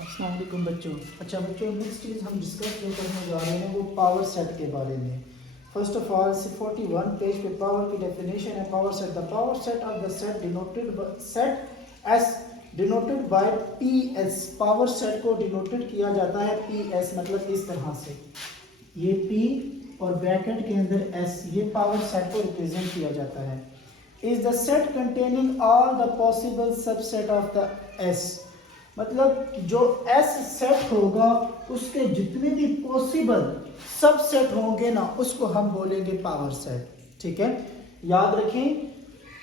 अस्सलाम वालेकुम बच्चों। अच्छा बच्चों, नेक्स्ट चीज़ हम डिस्कस जो करने जा रहे हैं वो पावर सेट के बारे में। फर्स्ट ऑफ ऑल 41 पेज पे पावर की डेफिनेशन है। Power set, the power set of the set denoted by P S. Power set को डिनोटेड किया जाता है पी एस, मतलब इस तरह से, ये पी और ब्रैकेट के अंदर एस, ये पावर सेट को रिप्रेजेंट किया जाता है। Is the set containing all the possible subset of the S, मतलब जो एस सेट होगा उसके जितने भी पॉसिबल सबसेट होंगे ना, उसको हम बोलेंगे पावर सेट। ठीक है, याद रखें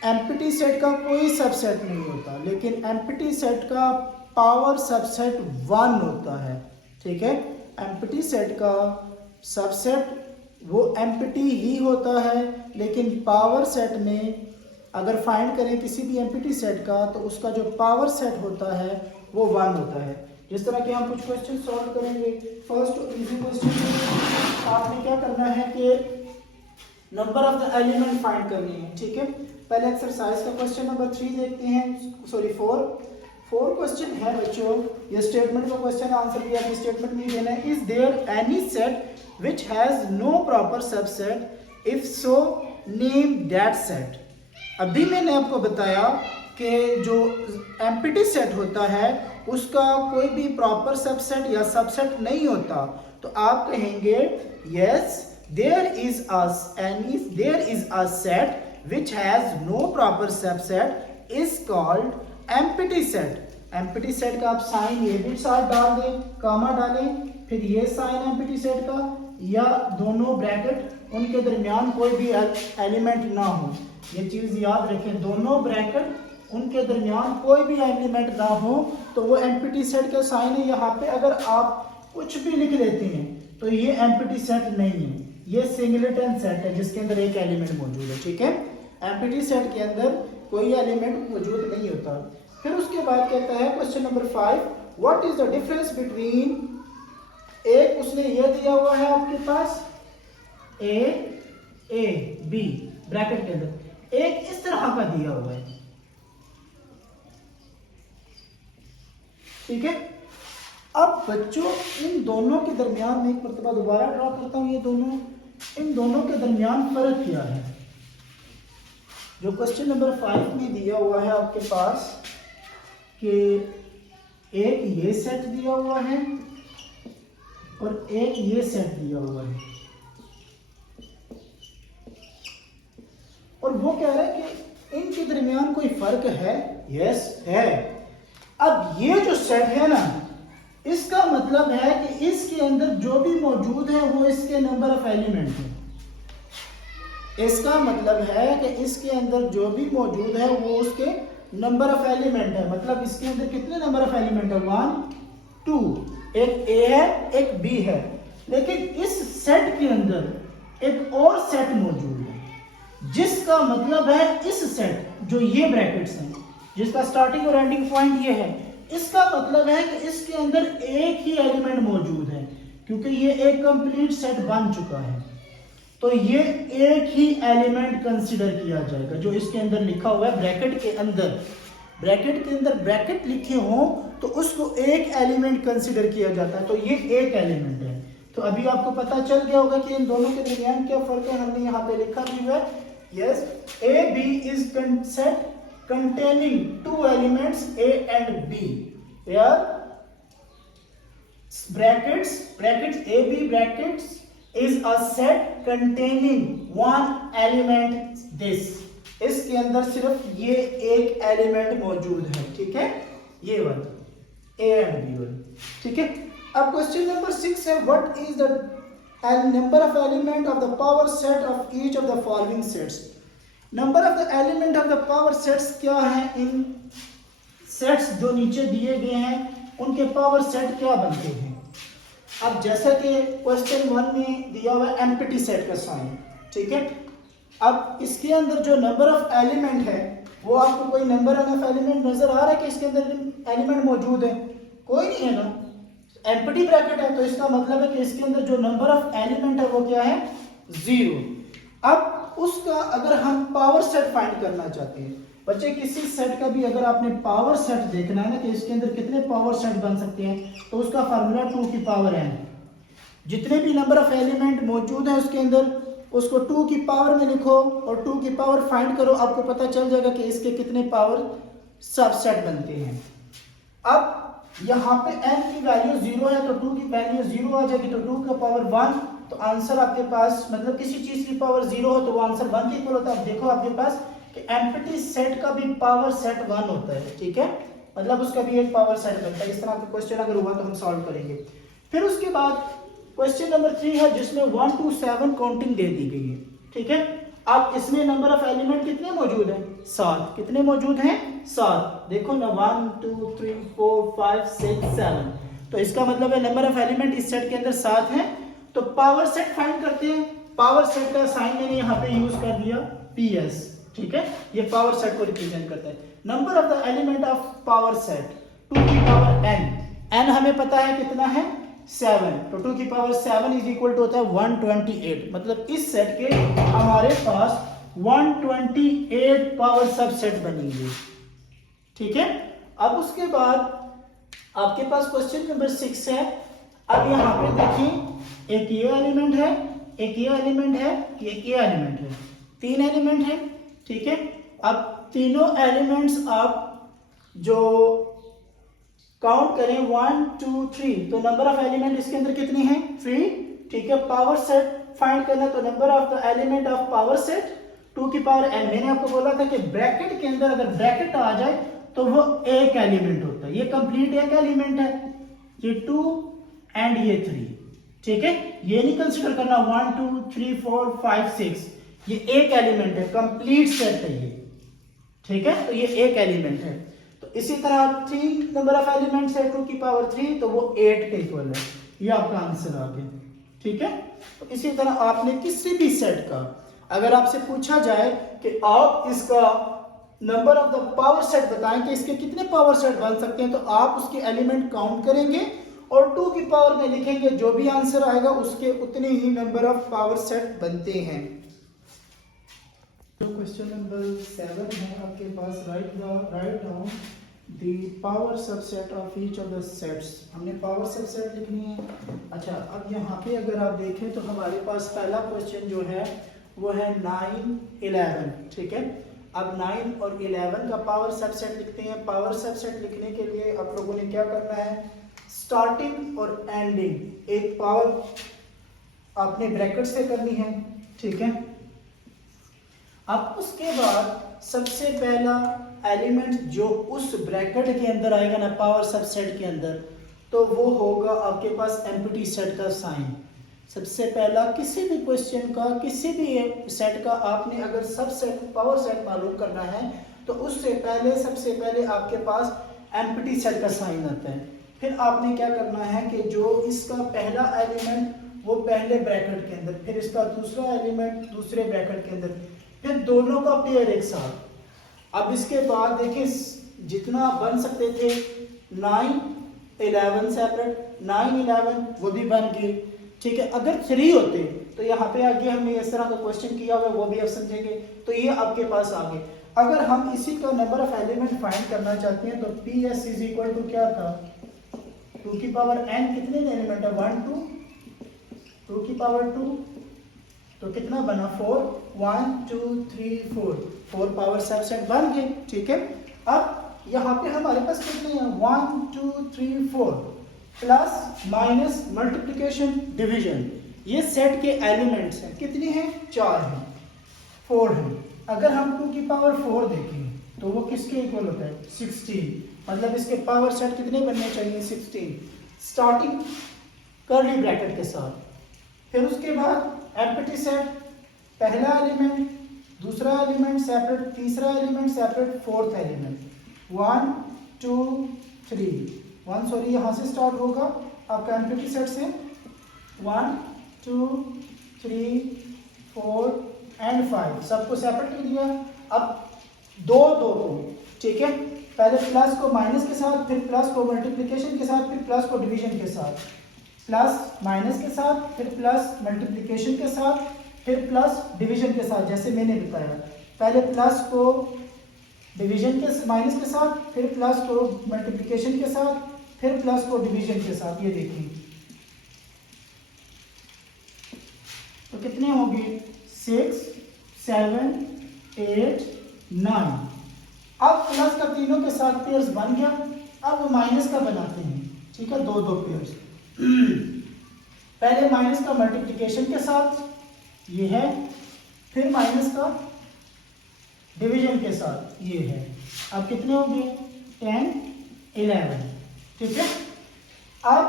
एम्प्टी सेट का कोई सबसेट नहीं होता, लेकिन एम्प्टी सेट का पावर सबसेट 1 होता है। ठीक है, एम्प्टी सेट का सबसेट वो एम्प्टी ही होता है, लेकिन पावर सेट में अगर फाइंड करें किसी भी एम्प्टी सेट का तो उसका जो पावर सेट होता है वो 1 होता है। जिस तरह के हम कुछ क्वेश्चन सॉल्व करेंगे। फर्स्ट इजी क्वेश्चन, आपने क्या करना है कि number of the element find करनी है। ठीक है, पहले एक्सरसाइज का क्वेश्चन नंबर 3 देखते हैं, सॉरी 4 क्वेश्चन है बच्चों। ये स्टेटमेंट का क्वेश्चन, आंसर भी आपने स्टेटमेंट में देना है। Is there any set which has no proper subset, if so name that set. अभी मैंने आपको बताया कि जो एम्प्टी सेट होता है उसका कोई भी प्रॉपर सबसेट या सबसेट नहीं होता, तो आप कहेंगे yes there is a set which has no proper subset is called empty set. Empty set का आप साइन ये भी साथ डाल दें, कामा डालें, फिर ये साइन एम्प्टी सेट का, या दोनों ब्रैकेट उनके दरमियान कोई भी एलिमेंट ना हो। ये चीज याद रखें, दोनों ब्रैकेट उनके दरमियान कोई भी एलिमेंट ना हो तो वो एम्प्टी सेट का साइन है। यहाँ पे अगर आप कुछ भी लिख लेते हैं तो ये एम्प्टी सेट नहीं है, ये सिंगलेटन सेट है जिसके अंदर एक एलिमेंट मौजूद है। ठीक है, एम्प्टी सेट के अंदर कोई एलिमेंट मौजूद नहीं होता। फिर उसके बाद कहता है question number 5, what is the difference between, एक उसने ये दिया हुआ है आपके पास ए बी ब्रैकेट के अंदर, एक इस तरह का दिया हुआ है। ठीक है, अब बच्चों इन दोनों के दरमियान में एक मरतबा दोबारा ड्रॉ करता हूं, ये दोनों, इन दोनों के दरमियान फर्क क्या है। जो क्वेश्चन नंबर 5 में दिया हुआ है आपके पास कि एक ये सेट दिया हुआ है और एक ये सेट दिया हुआ है, और वो कह रहा है कि इनके दरमियान कोई फर्क है। यस है। अब ये जो सेट है ना, इसका मतलब है कि इसके अंदर जो भी मौजूद है वो इसके नंबर ऑफ एलिमेंट है। इसका मतलब है कि इसके अंदर जो भी मौजूद है वो उसके नंबर ऑफ एलिमेंट है। मतलब इसके अंदर कितने नंबर ऑफ एलिमेंट है, 1 2, एक ए है एक बी है। लेकिन इस सेट के अंदर एक और सेट मौजूद है, जिसका मतलब है इस सेट, जो ये ब्रैकेट्स हैं जिसका स्टार्टिंग और एंडिंग पॉइंट ये है, इसका मतलब है कि इसके अंदर एक ही एलिमेंट मौजूद है, क्योंकि ये एक कंप्लीट सेट बन चुका है। तो ये एक ही एलिमेंट कंसीडर किया जाएगा जो इसके अंदर लिखा हुआ है ब्रैकेट के अंदर। ब्रैकेट के अंदर ब्रैकेट लिखे हों तो उसको एक एलिमेंट कंसीडर किया जाता है, तो ये एक एलिमेंट है। तो अभी आपको पता चल गया होगा कि इन दोनों के दरमियान क्या फर्क है। हमने यहाँ पे लिखा भी हुआ है, yes A B is set containing 2 elements A and B, where brackets AB brackets is a set containing 1 element this। इसके अंदर सिर्फ ये एक एलिमेंट मौजूद है। ठीक है, ये वाला A and B वाला। ठीक है, अब क्वेश्चन नंबर 6 है, what is the number of element of the power set of each of the following sets. Number of the element of the power sets क्या है, इन सेट्स जो नीचे दिए गए हैं उनके पावर सेट क्या बनते हैं। अब जैसा कि क्वेश्चन 1 में दिया हुआ है एम्प्टी सेट का साइन, ठीक है, अब इसके अंदर जो नंबर ऑफ एलिमेंट है वो आपको कोई नंबर ऑफ एलिमेंट नजर आ रहा है कि इसके अंदर एलिमेंट मौजूद है, कोई नहीं है ना। एम्प्टी ब्रैकेट है तो इसका मतलब है कि इसके अंदर जो नंबर ऑफ एलिमेंट है वो क्या है, 0। अब उसका अगर हम पावर सेट फाइंड करना चाहते हैं बच्चे किसी सेट का भी अगर आपने पावर सेट देखना है ना कि इसके अंदर कितने पावर सेट बन सकते हैं, तो उसका फार्मूला 2 की पावर n। जितने भी नंबर ऑफ एलिमेंट मौजूद है उसके अंदर, उसको 2 की पावर में लिखो और 2 की पावर फाइंड करो, आपको पता चल जाएगा कि इसके कितने पावर सबसेट बनते हैं। अब यहाँ पे n की वैल्यू 0 है तो 2 की वैल्यू 0 आ जाएगी, तो 2 का पावर 1, तो आंसर आपके पास, मतलब किसी चीज की पावर 0 हो तो वो आंसर 1 के इक्वल होता है। अब देखो आपके पास कि एम्प्टी सेट का भी पावर सेट 1 होता है, ठीक है, मतलब उसका भी एक पावर सेट बनता है। इस तरह का क्वेश्चन अगर हुआ तो हम सॉल्व करेंगे। फिर उसके बाद क्वेश्चन नंबर 3 है जिसमें 1 to 7 काउंटिंग दे दी गई है, ठीक है। अब इसमें नंबर ऑफ एलिमेंट कितने मौजूद हैं? 7। कितने मौजूद हैं? 7। देखो ना, 1 2 3 4 5 6 7, तो इसका मतलब है नंबर ऑफ एलिमेंट इस सेट के अंदर 7 हैं। तो पावर सेट फाइंड करते हैं। पावर सेट का साइन मैंने यहाँ पे यूज कर दिया PS, ठीक है, ये पावर सेट को रिप्रेजेंट करता है। Number of the element of power set 2 की पावर n, n हमें पता है कितना है 7, तो 2 की पावर 7 इज इक्वल टू होता है 128। मतलब इस सेट के हमारे पास 128 पावर सबसेट बनेंगे, ठीक है। अब उसके बाद आपके पास क्वेश्चन नंबर 6 है। अब यहाँ पे देखिए, एक ये एलिमेंट है, एक ये एलिमेंट है, एक ये एलिमेंट है, 3 एलिमेंट है, ठीक है। अब तीनों एलिमेंट्स आप जो काउंट करें 1 2 3, तो नंबर ऑफ एलिमेंट इसके अंदर कितनी है? 3, ठीक है। पावर सेट फाइंड करना, तो number of the element of power set 2 की पावर n। मैंने आपको बोला था कि ब्रैकेट के अंदर अगर ब्रैकेट आ जाए तो वो एक एलिमेंट होता है, ये कंप्लीट एक एलिमेंट है, ये 2 एंड ये 3, ठीक है। ये नहीं कंसीडर करना 1 2 3 4 5 6, ये एक एलिमेंट है, कंप्लीट सेट है ये, ठीक है, तो ये एक एलिमेंट है। तो इसी तरह 3 नंबर ऑफ एलिमेंट्स है 2 की पावर 3, तो वो 8 के इक्वल है। ये आपका आंसर आ गया, ठीक है। तो इसी तरह आपने किसी भी सेट का अगर आपसे पूछा जाए कि आप इसका number of the power set बताएं कि इसके कितने पावर सेट बन सकते हैं, तो आप उसके एलिमेंट काउंट करेंगे और 2 की पावर में लिखेंगे, जो भी आंसर आएगा उसके उतने ही नंबर ऑफ पावर सेट बनते हैं। क्वेश्चन नंबर 7 है आपके पास, write down the power subset of each of the sets. हमने पावर सबसेट लिखनी है। अच्छा, अब यहाँ पे अगर आप देखें तो हमारे पास पहला क्वेश्चन जो है वो है 9 11, ठीक है। अब 9 और 11 का पावर सबसेट लिखते हैं। पावर सबसेट लिखने के लिए आप लोगों ने क्या करना है, स्टार्टिंग और एंडिंग एक पावर आपने ब्रैकेट से करनी है, ठीक है। अब उसके बाद सबसे पहला एलिमेंट जो उस ब्रैकेट के अंदर आएगा ना पावर सबसेट के अंदर, तो वो होगा आपके पास एम्प्टी सेट का साइन। सबसे पहला किसी भी क्वेश्चन का, किसी भी सेट का आपने अगर सबसेट पावर सेट मालूम करना है तो उससे पहले सबसे पहले आपके पास एम्प्टी सेट का साइन आता है। फिर आपने क्या करना है कि जो इसका पहला एलिमेंट वो पहले ब्रैकेट के अंदर, फिर इसका दूसरा एलिमेंट दूसरे ब्रैकेट के अंदर, फिर दोनों का पेयर एक साथ। अब इसके बाद देखिए जितना बन सकते थे 9 11 सेपरेट, 9 11 वो भी बन गए, ठीक है। अगर 3 होते तो यहाँ पे आगे हमने इस तरह का क्वेश्चन किया हुआ वो भी आप समझेंगे, तो ये आपके पास आ गए। अगर हम इसी का नंबर ऑफ एलिमेंट फाइंड करना चाहते हैं तो PS इज इक्वल टू क्या था, 2 की पावर n, कितने एलिमेंट है 1 2 की पावर 2, तो कितना बना 4, 1 2 3 4 पावर सबसेट बन गए, ठीक है। अब यहाँ पे हमारे पास कितने हैं 1 2 3 4, प्लस माइनस मल्टीप्लिकेशन डिवीजन, ये सेट के एलिमेंट्स हैं, कितने हैं 4 हैं, 4 हैं। अगर हम 2 की पावर 4 देखें तो वो किसके इक्वल होता है 16, मतलब इसके पावर सेट कितने बनने चाहिए 16, स्टार्टिंग कर्ली ब्रैकेट के साथ। फिर उसके बाद एम्प्टी सेट, पहला एलिमेंट दूसरा एलिमेंट सेपरेट, तीसरा element separate, fourth element 1 2 3 1 sorry यहाँ से स्टार्ट होगा आपका एम्प्टी सेट से 1 2 3 4 एंड 5 सबको सेपरेट कर दिया। अब दो ठीक है, पहले प्लस को माइनस के साथ, फिर प्लस को मल्टीप्लिकेशन के साथ, फिर प्लस को डिवीजन के साथ, प्लस माइनस के साथ, फिर प्लस मल्टीप्लिकेशन के साथ, फिर प्लस डिवीजन के साथ, जैसे मैंने बताया। पहले प्लस को डिवीजन के माइनस के साथ, फिर प्लस को मल्टीप्लिकेशन के साथ, फिर प्लस को डिवीजन के साथ। ये देखें तो कितने होंगे 6 7 8 9। अब प्लस का तीनों के साथ पेयर्स बन गया। अब माइनस का बनाते हैं, ठीक है, दो पेयर्स। पहले माइनस का मल्टीप्लिकेशन के साथ, ये है, फिर माइनस का डिवीजन के साथ, ये है। अब कितने हो गए 10 11, ठीक है। अब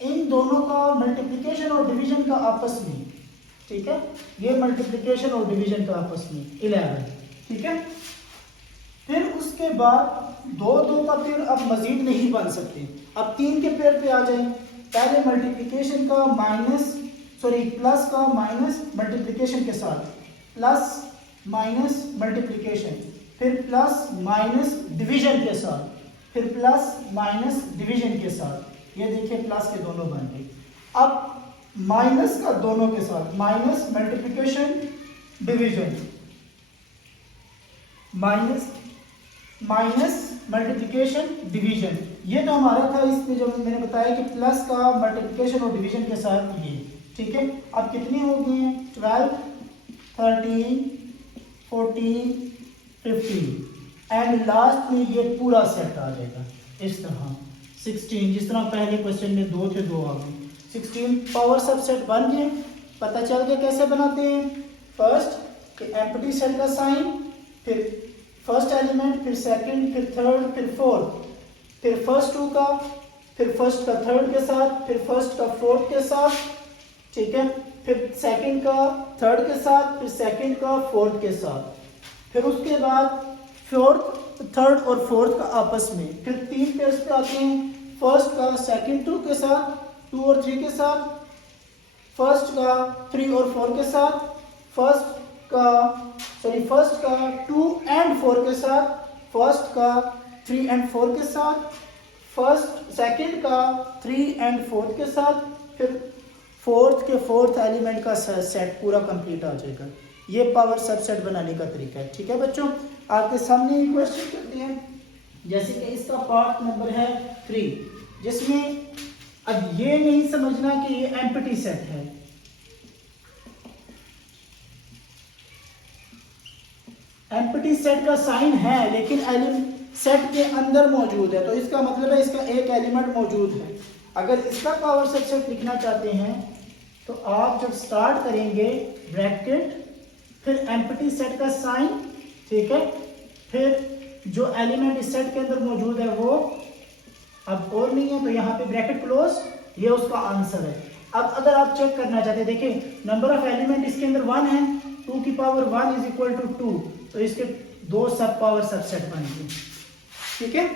इन दोनों का मल्टीप्लिकेशन और डिवीजन का आपस में, ठीक है, ये मल्टीप्लिकेशन और डिवीजन का आपस में 11, ठीक है। फिर उसके बाद दो का पेयर अब मजीद नहीं बन सकते। अब 3 के पेयर पे आ जाएं। पहले मल्टीप्लिकेशन का प्लस का माइनस मल्टीप्लिकेशन के साथ, प्लस माइनस मल्टीप्लिकेशन, फिर प्लस माइनस डिवीजन के साथ, फिर प्लस माइनस डिवीजन के साथ। ये देखिए प्लस के दोनों बन गए। अब माइनस का दोनों के साथ, minus multiplication division, minus multiplication division. ये तो हमारा था, इसमें जो मैंने बताया कि प्लस का मल्टीप्लिकेशन और डिवीजन के साथ ये, ठीक है। अब कितने हो गए हैं 12 13 14 15 एंड लास्ट में ये पूरा सेट आ जाएगा इस तरह 16। जिस तरह पहले क्वेश्चन में 2 थे 2 आ गए 16 पावर सबसेट बन गए। पता चल गया कैसे बनाते हैं। फर्स्ट एम्प्टी सेट का साइन, फिर फर्स्ट एलिमेंट, फिर सेकंड, फिर थर्ड, फिर फोर्थ, फिर फर्स्ट 2 का, फिर फर्स्ट का थर्ड के साथ, फिर फर्स्ट का फोर्थ के साथ, ठीक है, फिर सेकंड का थर्ड के साथ, फिर सेकंड का फोर्थ के साथ, फिर उसके बाद फोर्थ थर्ड और फोर्थ का आपस में, फिर 3 पेयर्स पे आते हैं। फर्स्ट का सेकंड 2 के साथ, 2 और 3 के साथ, फर्स्ट का 3 और 4 के साथ, फर्स्ट का 2 एंड 4 के साथ, फर्स्ट का 3 एंड 4 के साथ, सेकंड का 3 एंड 4 के साथ, फिर फोर्थ के फोर्थ एलिमेंट का सेट पूरा कंप्लीट आ जाएगा। ये पावर सबसेट बनाने का तरीका है, ठीक है बच्चों। आपके सामने एक क्वेश्चन करते हैं, जैसे कि इसका पार्ट नंबर है 3, जिसमें अब ये नहीं समझना कि ये एम्प्टी सेट है। एम्प्टी सेट का साइन है लेकिन सेट के अंदर मौजूद है, तो इसका मतलब है इसका एक एलिमेंट मौजूद है। अगर इसका पावर सबसेट लिखना चाहते हैं तो आप जब स्टार्ट करेंगे ब्रैकेट, फिर एम्प्टी सेट का साइन, ठीक है, फिर जो एलिमेंट इस सेट के अंदर मौजूद है वो अब और नहीं है तो यहाँ पे ब्रैकेट क्लोज, ये उसका आंसर है। अब अगर आप चेक करना चाहते हैं, देखिए नंबर ऑफ एलिमेंट इसके अंदर 1 है, 2 की पावर 1 इज इक्वल टू 2, तो इसके 2 सब पावर सबसेट बन गए, ठीक है।